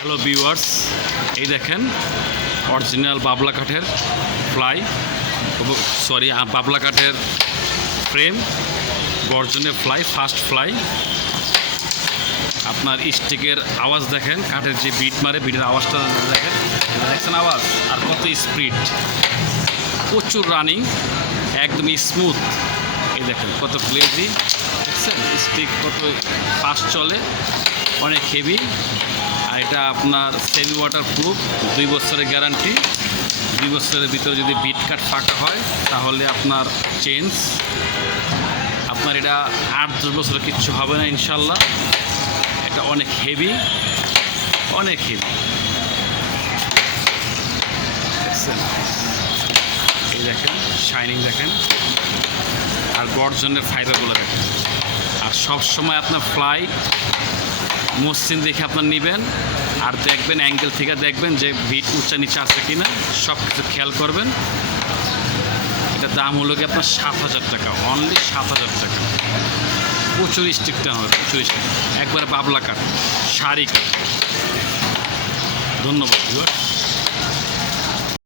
Hello viewers এই দেখেন original বাবলা কাঠের ফ্লাই সরি বাবলা কাঠের ফ্রেম গর্জনের ফ্লাই ফার্স্ট ফ্লাই আপনার স্টিকের আওয়াজ দেখেন, কাঠের যে বিট মারে বিটের আওয়াজটা দেখেন। দেখছেন আওয়াজ, আর কত স্পিড প্রচুর রানিং একদম স্মুথ এই দেখেন, কত গ্লেজি দেখছেন? স্টিক কত ফাস্ট চলে, অনেক হেভি এটা আপনার সেমি ওয়াটার প্রুফ দুই বছরের গ্যারান্টি দুই বছরের ভিতরে যদি বিট কাট ফাঁকা হয়, তাহলে আপনার চেঞ্জ আপনার এটা আট দশ বছরে কিচ্ছু হবে না ইনশাল্লাহ। এটা অনেক হেভি অনেক হেভি এই দেখেন শাইনিং দেখেন। আর গর্জনের ফাইবারগুলো দেখেন। আর সব সময় আপনার ফ্লাই মসৃণ দেখে আপনার নেবেন আর দেখবেন অ্যাঙ্গেল থেকে দেখবেন যে ভিট উঁচা নিচে আছে কি না সব কিছু খেয়াল করবেন। এটা দাম হলো কি আপনার সাত হাজার টাকা অনলি সাত হাজার টাকা। প্রচুর স্টিকটা হবে, প্রচুর স্টিক একবার বাবলা কাট শাড়ি ধন্যবাদ।